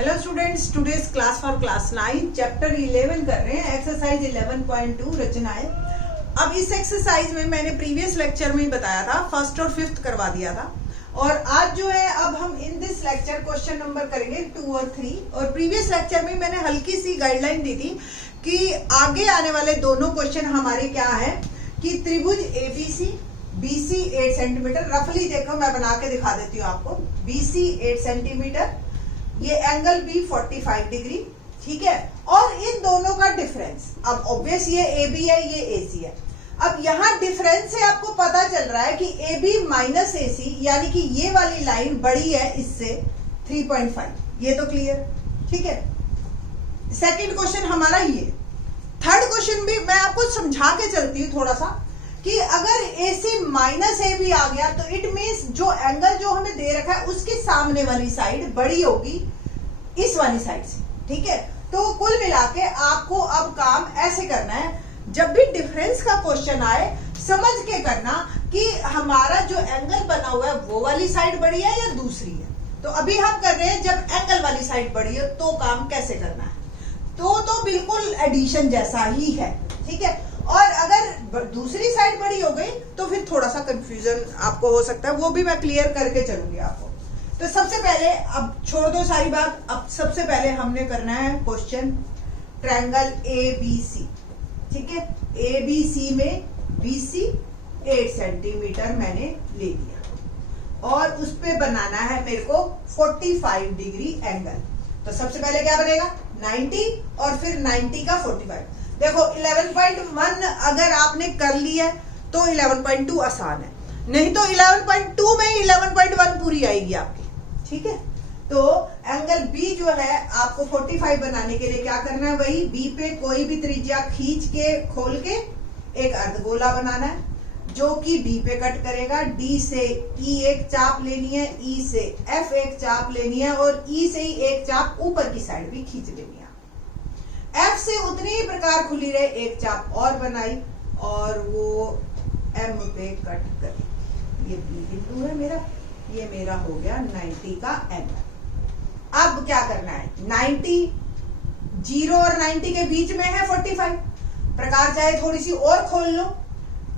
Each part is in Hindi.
Hello students, today's class for class 9 chapter 11 कर रहे हैं, एक्सरसाइज 11.2 रचनाएं। अब इस एक्सरसाइज में मैंने प्रीवियस लेक्चर में ही बताया था, फर्स्ट और फिफ्थ करवा दिया था, और आज जो है अब हम in this lecture question number करेंगे 2 और 3। और प्रीवियस लेक्चर में मैंने हल्की सी गाइडलाइन दी थी कि आगे आने वाले दोनों क्वेश्चन हमारे क्या है कि त्रिभुज एबीसी, बीसी 8 सेंटीमीटर, रफली देखो मैं बना के दिखा देती हूँ आपको। बीसी 8 सेंटीमीटर, ये एंगल बी 45 डिग्री, ठीक है, और इन दोनों का डिफरेंस। अब ऑब्वियस ये ए बी है, ये ए सी है। अब यहां डिफरेंस से आपको पता चल रहा है कि ए बी माइनस ए सी, यानी कि ये वाली लाइन बड़ी है इससे 3.5, ये तो क्लियर, ठीक है। सेकंड क्वेश्चन हमारा ये। थर्ड क्वेश्चन भी मैं आपको समझा के चलती हूँ थोड़ा सा कि अगर ए सी माइनस ए बी आ गया तो इट मीन्स जो एंगल जो हमें दे रखा है उसके सामने वाली साइड बड़ी होगी इस वाली साइड से, ठीक है। तो कुल मिला के आपको अब काम ऐसे करना है, जब भी डिफरेंस का क्वेश्चन आए समझ के करना कि हमारा जो एंगल बना हुआ है वो वाली साइड बड़ी है या दूसरी है। तो अभी हम कर रहे हैं जब एंगल वाली साइड बड़ी है तो काम कैसे करना है। तो बिल्कुल एडिशन जैसा ही है, ठीक है। और अगर दूसरी साइड बड़ी हो गई तो फिर थोड़ा सा कंफ्यूजन आपको हो सकता है, वो भी मैं क्लियर करके चलूंगी आपको। तो सबसे पहले अब छोड़ दो सारी बात, अब सबसे पहले हमने करना है question triangle A B C, ठीक है। ए बी सी में बीसी 8 सेंटीमीटर मैंने ले लिया और उस पे बनाना है मेरे को 45 डिग्री एंगल। तो सबसे पहले क्या बनेगा 90 और फिर 90 का 45। देखो 11.1 अगर आपने कर लिया तो 11.2 आसान है, नहीं तो 11.2 में 11.1 पूरी आएगी आपकी, ठीक है। तो एंगल बी जो है आपको 45 बनाने के लिए क्या करना है, वही बी पे कोई भी त्रिज्या खींच के खोल के एक अर्धगोला बनाना है जो कि डी पे कट करेगा। डी से ई एक चाप लेनी है, ई से एफ एक चाप लेनी है और ई से ही एक चाप ऊपर की साइड भी खींच लेनी है। एफ से उतनी ही प्रकार खुली रहे एक चाप और बनाई और वो एम पे कट करी। ये बी बिंदु है मेरा, ये मेरा हो गया 90 का एंगल। अब क्या करना है, 90 0 और 90 के बीच में है 45, प्रकार चाहे थोड़ी सी और खोल लो।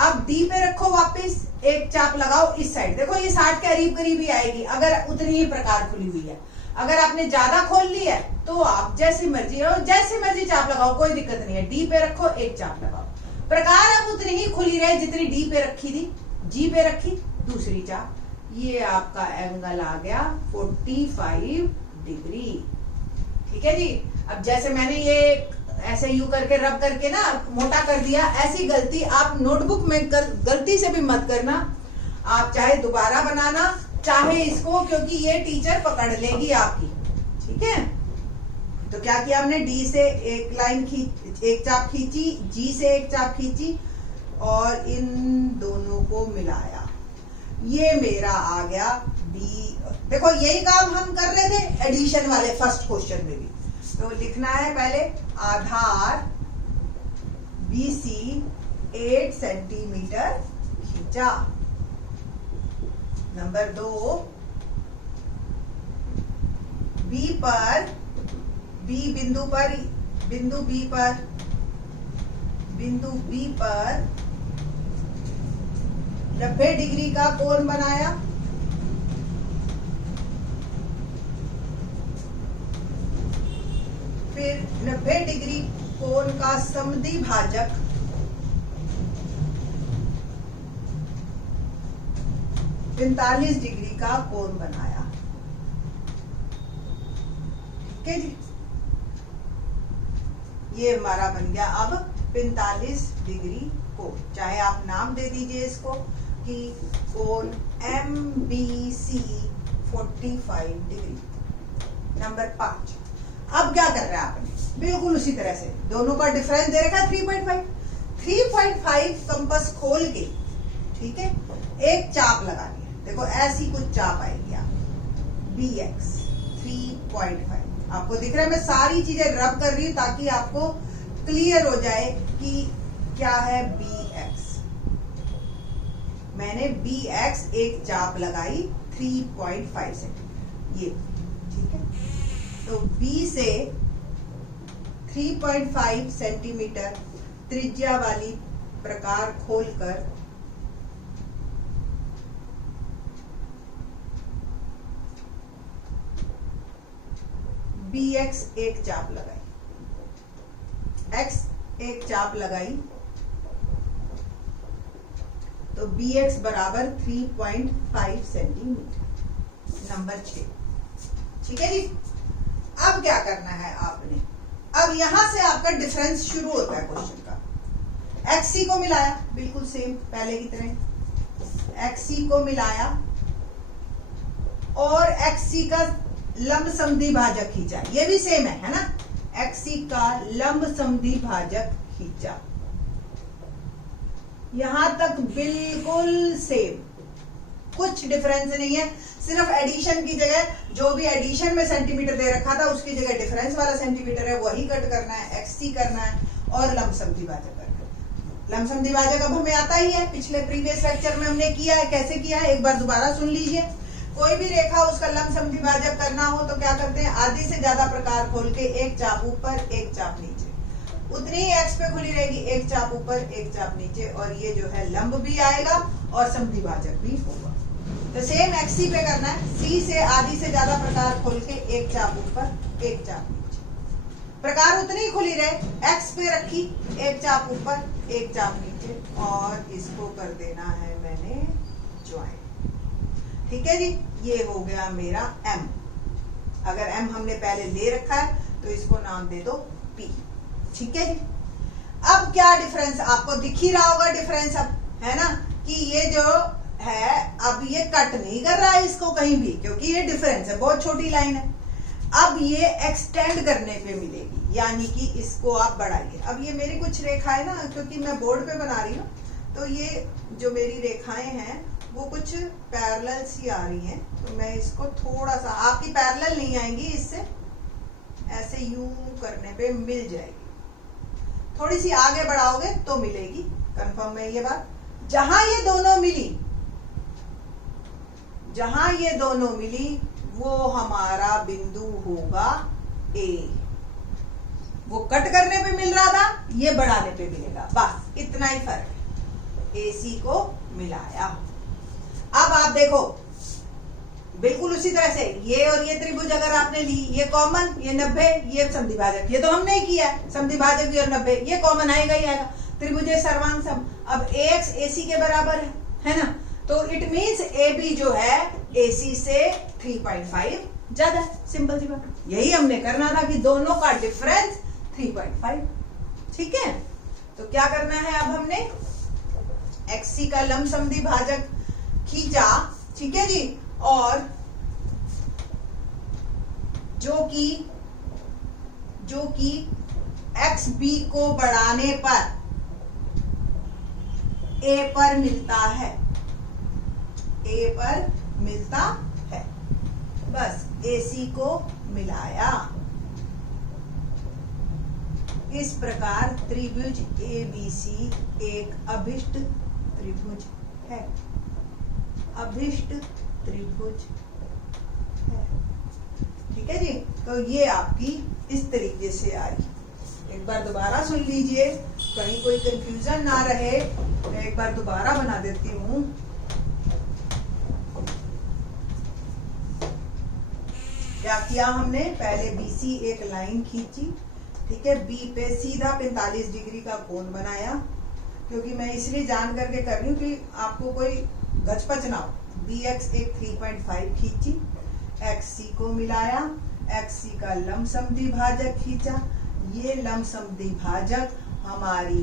अब डी पे रखो, वापस एक चाप लगाओ इस साइड, देखो ये 60 के करीब करीब ही आएगी अगर उतनी ही प्रकार खुली हुई है। अगर आपने ज्यादा खोल ली है तो आप जैसी मर्जी हो जैसी मर्जी चाप लगाओ, कोई दिक्कत नहीं है। डी पे रखो, एक चाप लगाओ, प्रकार अब उतनी ही खुली रहे जितनी डी पे रखी थी, जी पे रखी दूसरी चाप। ये आपका एंगल आ गया 45 डिग्री, ठीक है जी। अब जैसे मैंने ये ऐसे यू करके रब करके ना मोटा कर दिया, ऐसी गलती आप नोटबुक में गलती से भी मत करना। आप चाहे दोबारा बनाना चाहे इसको, क्योंकि ये टीचर पकड़ लेगी आपकी, ठीक है। तो क्या किया हमने, डी से एक लाइन एक चाप खींची, जी से एक चाप खींची और इन दोनों को मिलाया, ये मेरा आ गया बी। देखो यही काम हम कर रहे थे एडिशन वाले फर्स्ट क्वेश्चन में भी। तो लिखना है पहले आधार बीसी 8 सेंटीमीटर खींचा। नंबर 2, बी पर, बी बिंदु पर, बिंदु बी पर 90 डिग्री का कोण बनाया। फिर 90 डिग्री कोण का समद्विभाजक 45 डिग्री का कोण बनाया, ठीक है जी। ये हमारा बन गया अब 45 डिग्री कोण, चाहे आप नाम दे दीजिए इसको कि कोण M B C 45 degree. Number 5, अब क्या कर रहा है आपने, बिल्कुल उसी तरह से दोनों का डिफरेंस दे रखा है 3.5 कंपास खोल के, ठीक है, एक चाप लगानी है। देखो ऐसी कुछ चाप आएगी आप बी एक्स 3.5। आपको दिख रहा है मैं सारी चीजें रब कर रही हूं ताकि आपको क्लियर हो जाए कि क्या है बी एक्स। मैंने बी एक्स एक चाप लगाई 3.5 सेंटीमीटर, ये ठीक है। तो बी से 3.5 सेंटीमीटर त्रिज्या वाली प्रकार खोलकर BX एक चाप लगाई, X एक चाप लगाई, तो BX बराबर 3.5 सेंटीमीटर। नंबर 6, ठीक है जी। अब क्या करना है आपने, अब यहां से आपका डिफरेंस शुरू होता है क्वेश्चन का। XC को मिलाया, बिल्कुल सेम पहले की तरह XC को मिलाया और XC का लंब समद्वि भाजक खींचा, ये भी सेम है ना। XC का लंब समद्वि भाजक खींचा, यहां तक बिल्कुल सेम, कुछ डिफरेंस नहीं है। सिर्फ एडिशन की जगह जो भी एडिशन में सेंटीमीटर दे रखा था उसकी जगह डिफरेंस वाला सेंटीमीटर है वही कट करना है, XC करना है और लंब समद्वि भाजक करना है। लंब समद्वि भाजक अब हमें आता ही है, पिछले प्रीवियस लेक्चर में हमने किया है। कैसे किया है एक बार दोबारा सुन लीजिए। कोई भी रेखा उसका लंब समद्वि भाजक करना हो तो क्या करते हैं, आधी से ज्यादा प्रकार खोल के एक चाप ऊपर एक चाप नीचे, उतनी ही एक्स पे खुली रहेगी, एक चाप ऊपर एक चाप नीचे, और ये जो है लंब भी आएगा और समद्वि भाजक भी होगा। तो सेम XC पे करना है, C से आधी से ज्यादा प्रकार खोल के एक चाप ऊपर एक चाप नीचे, प्रकार उतनी ही खुली रहे, X पे रखी, एक चाप ऊपर एक चाप नीचे, और इसको कर देना है मैंने ज्वाइन। ठीक है जी, ये हो गया मेरा M। अगर M हमने पहले ले रखा है तो इसको नाम दे दो P। ठीक है जी। अब क्या डिफरेंस आपको दिख ही रहा होगा, डिफरेंस अब है ना, कि ये जो है अब ये कट नहीं कर रहा है इसको कहीं भी, क्योंकि ये डिफरेंस है, बहुत छोटी लाइन है। अब ये एक्सटेंड करने पे मिलेगी, यानी कि इसको आप बढ़ाइए। अब ये मेरी कुछ रेखाएं ना, क्योंकि मैं बोर्ड पे बना रही हूँ, तो ये जो मेरी रेखाएं हैं वो कुछ पैरेलल सी आ रही हैं, तो मैं इसको थोड़ा सा, आपकी पैरेलल नहीं आएंगी, इससे ऐसे यूं करने पे मिल जाएगी। थोड़ी सी आगे बढ़ाओगे तो मिलेगी, कंफर्म है ये बात। जहां ये दोनों मिली, जहां ये दोनों मिली वो हमारा बिंदु होगा A। वो कट करने पे मिल रहा था, ये बढ़ाने पे मिलेगा, बस इतना ही फर्क है। AC को मिलाया। अब आप देखो बिल्कुल उसी तरह से ये और ये त्रिभुज अगर आपने ली, ये कॉमन, ये 90, ये समद्वि भाजक, ये तो हमने ही किया है, समद्वि भाजक भी और 90, ये कॉमन आएगा ही आएगा। त्रिभुज सर्वांग सम, अब AX AC के बराबर है ना, तो इट मींस AB जो है AC से 3.5 ज्यादा, सिंपल सी बात। यही हमने करना था कि दोनों का डिफरेंस 3.5। ठीक है, तो क्या करना है अब हमने, XC का लंब समद्वि भाजक खींचा, ठीक है जी, और जो कि XB को बढ़ाने पर A पर मिलता है, A पर मिलता है, बस AC को मिलाया। इस प्रकार त्रिभुज ABC एक अभिष्ट त्रिभुज है, अभिष्ट त्रिभुज है। ठीक है जी, तो ये आपकी इस तरीके से आई। एक बार दोबारा सुन लीजिए, कहीं कोई कंफ्यूजन ना रहे, मैं एक बार दोबारा बना देती हूँ। क्या किया हमने, पहले BC एक लाइन खींची, ठीक है, B पे सीधा 45 डिग्री का कोण बनाया, क्योंकि मैं इसलिए जान करके कर रही हूँ कि आपको कोई गचपच ना हो। BX एक 3.5 खींची, XC को मिलाया, XC का लंब समद्वि भाजक खींचा, ये लंब समद्वि भाजक हमारी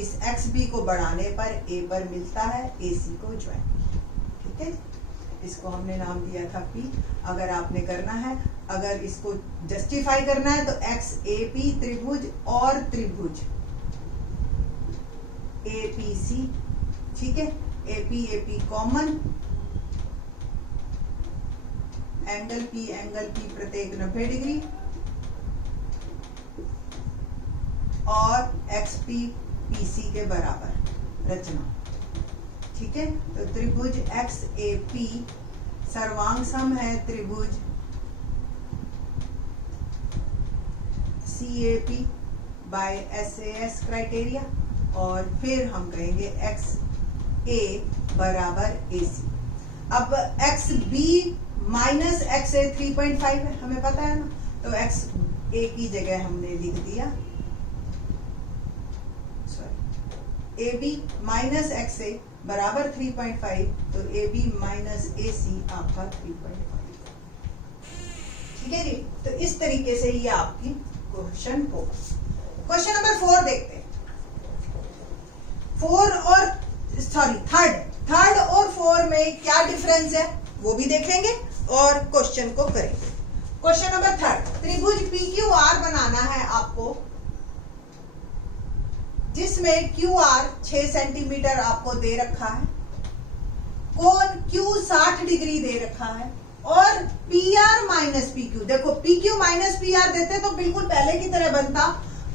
इस XB को बढ़ाने पर A पर मिलता है, AC को ज्वाइन किया। ठीक है, इसको हमने नाम दिया था P। अगर आपने करना है, अगर इसको जस्टिफाई करना है तो XAP त्रिभुज और त्रिभुज APC, ठीक है, AP कॉमन, एंगल P प्रत्येक 90 डिग्री, और XP PC के बराबर रचना। ठीक है, तो त्रिभुज XAP सर्वांग सम है त्रिभुज CAP बाय SAS क्राइटेरिया, और फिर हम कहेंगे XA बराबर AC। अब XB माइनस XA 3.5 है, हमें पता है ना, तो XA की जगह हमने लिख दिया, सॉरी, AB माइनस XA बराबर 3.5, तो AB माइनस AC आपका 3.5। ठीक है जी, तो इस तरीके से ये आपकी क्वेश्चन हो। क्वेश्चन नंबर 4 देखते हैं। थर्ड और 4 में क्या डिफरेंस है वो भी देखेंगे और क्वेश्चन को करेंगे। क्वेश्चन नंबर 3, त्रिभुज PQR बनाना है आपको, जिसमें QR 6 सेंटीमीटर आपको दे रखा है, कोण Q 60 डिग्री दे रखा है, और PR माइनस PQ, देखो PQ माइनस PR देते तो बिल्कुल पहले की तरह बनता,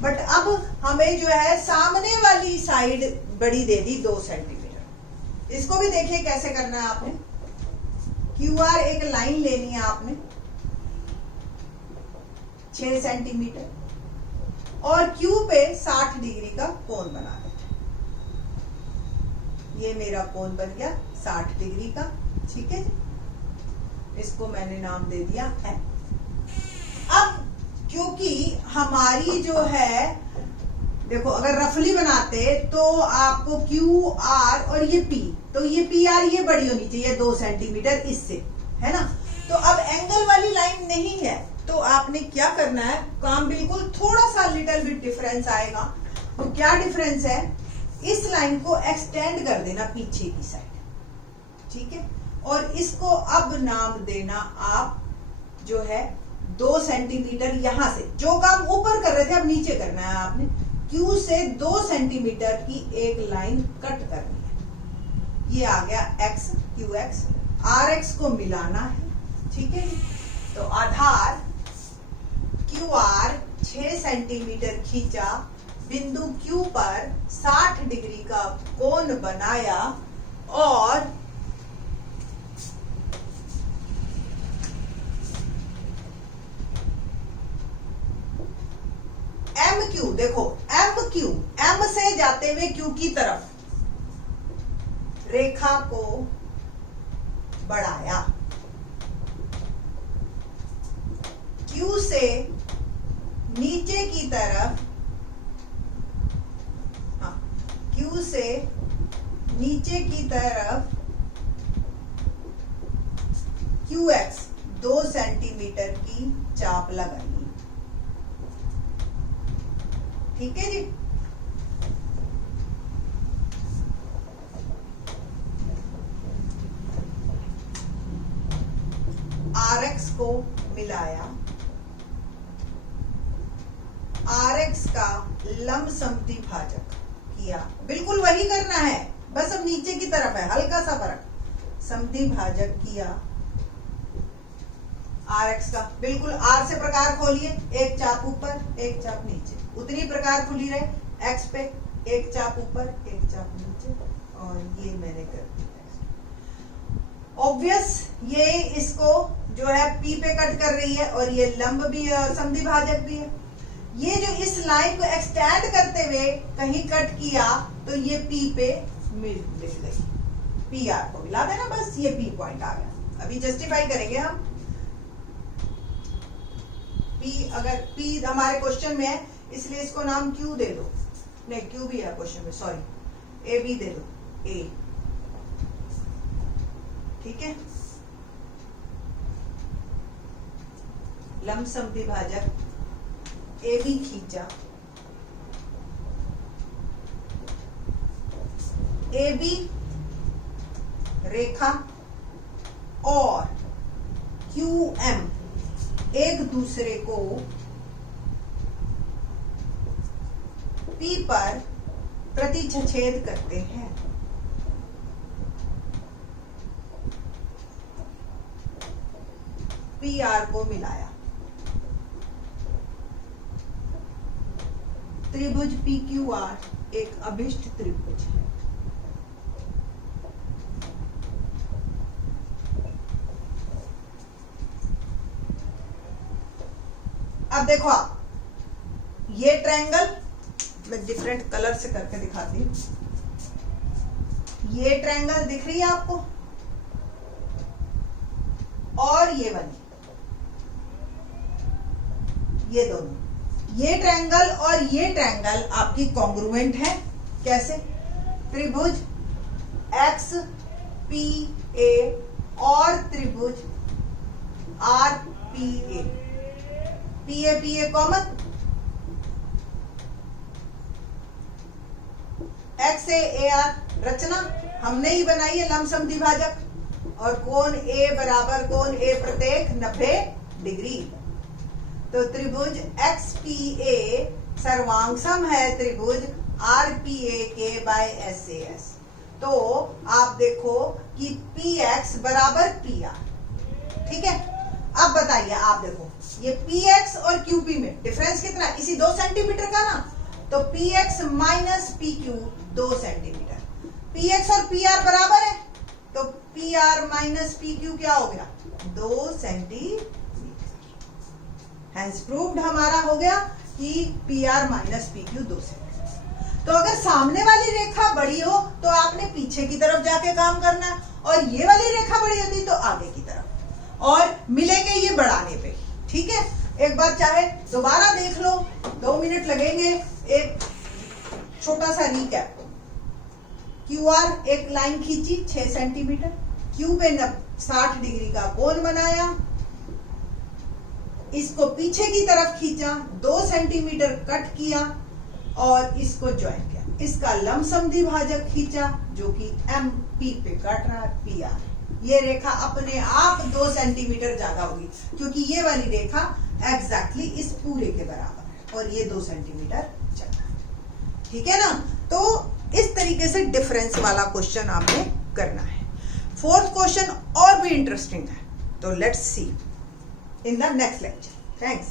बट अब हमें जो है सामने वाली साइड बड़ी दे दी 2 सेंटीमीटर। इसको भी देखिए कैसे करना है आपने। QR एक लाइन लेनी है आपने 6 सेंटीमीटर, और Q पे 60 डिग्री का कोण बना देते। ये मेरा कोण बन गया 60 डिग्री का, ठीक है जी। इसको मैंने नाम दे दिया M। अब क्योंकि हमारी जो है, देखो अगर रफली बनाते तो आपको QR और ये P, तो ये PR ये बड़ी होनी चाहिए 2 सेंटीमीटर इससे, है ना। तो अब एंगल वाली लाइन नहीं है, तो आपने क्या करना है, काम बिल्कुल थोड़ा सा लिटिल बिट डिफरेंस आएगा। तो क्या डिफरेंस है, इस लाइन को एक्सटेंड कर देना पीछे की साइड, ठीक है, और इसको अब नाम देना आप जो है 2 सेंटीमीटर। यहां से जो काम ऊपर कर रहे थे अब नीचे करना है आपने, Q से 2 सेंटीमीटर की एक लाइन कट करनी है। ये आ गया X, QX, RX को मिलाना है, ठीक है। तो आधार QR 6 सेंटीमीटर खींचा, बिंदु Q पर 60 डिग्री का कोण बनाया, और MQ, देखो MQ, M से जाते हुए Q की तरफ रेखा को बढ़ाया, Q से नीचे की तरफ, हाँ, Q से नीचे की तरफ QX 2 सेंटीमीटर की चाप लगाई, ठीक है जी। RX को मिलाया, RX का लंब समद्वि भाजक किया, बिल्कुल वही करना है, बस अब नीचे की तरफ है, हल्का सा फर्क, समद्वि भाजक किया RX का, बिल्कुल R से प्रकार खोलिए, एक चाप ऊपर एक चाप नीचे, उतनी प्रकार खुली रहे। X पे एक चाप ऊपर एक चाप नीचे, और ये मैंने कर दिया ऑब्वियस। ये इसको जो है P पे कट कर रही है, और ये लंब भी है और समद्वि भाजक भी है। ये जो इस लाइन को एक्सटेंड करते हुए कहीं कट किया, तो ये P पे मिल गई, PR को मिला देना, बस ये P पॉइंट आ गया। अभी जस्टिफाई करेंगे हम। P, अगर P हमारे क्वेश्चन में है इसलिए इसको नाम Q दे दो, नहीं Q भी है क्वेश्चन में, सॉरी, AB दे दो, A, ठीक है। लंब समद्वि भाजक AB खींचा, AB रेखा और QM एक दूसरे को P पर प्रतिच्छेद करते हैं। PR को मिलाया, त्रिभुज PQR एक अभिष्ट त्रिभुज है। अब देखो आप, ये ट्रायंगल मैं डिफरेंट कलर से करके दिखाती हूँ। ये ट्रायंगल दिख रही है आपको, और ये वाली, ये दोनों, ये ट्रायंगल और ये ट्रायंगल आपकी कॉन्ग्रुएंट है। कैसे? त्रिभुज एक्स पी ए और त्रिभुज R P A common, X A R रचना हमने ही बनाई है, लमसम द्विभाजक, और कोण ए बराबर कोण ए प्रत्येक 90 डिग्री। तो त्रिभुज एक्स पी ए सर्वांगसम है त्रिभुज आर पी ए के बाय एस ए एस। तो आप देखो कि पी एक्स बराबर पी आर, ठीक है। अब बताइए, आप देखो ये पी एक्स और क्यू पी में डिफरेंस कितना है? इसी 2 सेंटीमीटर का ना। तो P x minus P Q 2 centimetre, P x और पी आर बराबर है, तो P R minus P Q क्या हो गया? 2 सेंटीमीटर। हैंस प्रूव्ड हमारा हो गया कि P R minus P Q 2 centimetre. तो अगर सामने वाली रेखा बड़ी हो तो आपने पीछे की तरफ जाके काम करना है, और ये वाली रेखा बड़ी होती तो आगे की तरफ, और मिलेंगे ये बढ़ाने पे, ठीक है। एक बार चाहे दोबारा देख लो, 2 मिनट लगेंगे। एक छोटा सा रीकैप, क्यू आर एक लाइन खींची 6 सेंटीमीटर, क्यू पे 60 डिग्री का कोण बनाया, इसको पीछे की तरफ खींचा, 2 सेंटीमीटर कट किया और इसको ज्वाइन किया, इसका लमसम द्विभाजक खींचा जो कि एम पी पे काट रहा है, पी आर। ये रेखा अपने आप 2 सेंटीमीटर ज्यादा होगी, क्योंकि ये वाली रेखा एग्जैक्टली इस पूरे के बराबर है और ये 2 सेंटीमीटर ज्यादा है, ठीक है ना। तो इस तरीके से डिफरेंस वाला क्वेश्चन आपने करना है। 4th क्वेश्चन और भी इंटरेस्टिंग है, तो let's see in the next lecture. Thanks.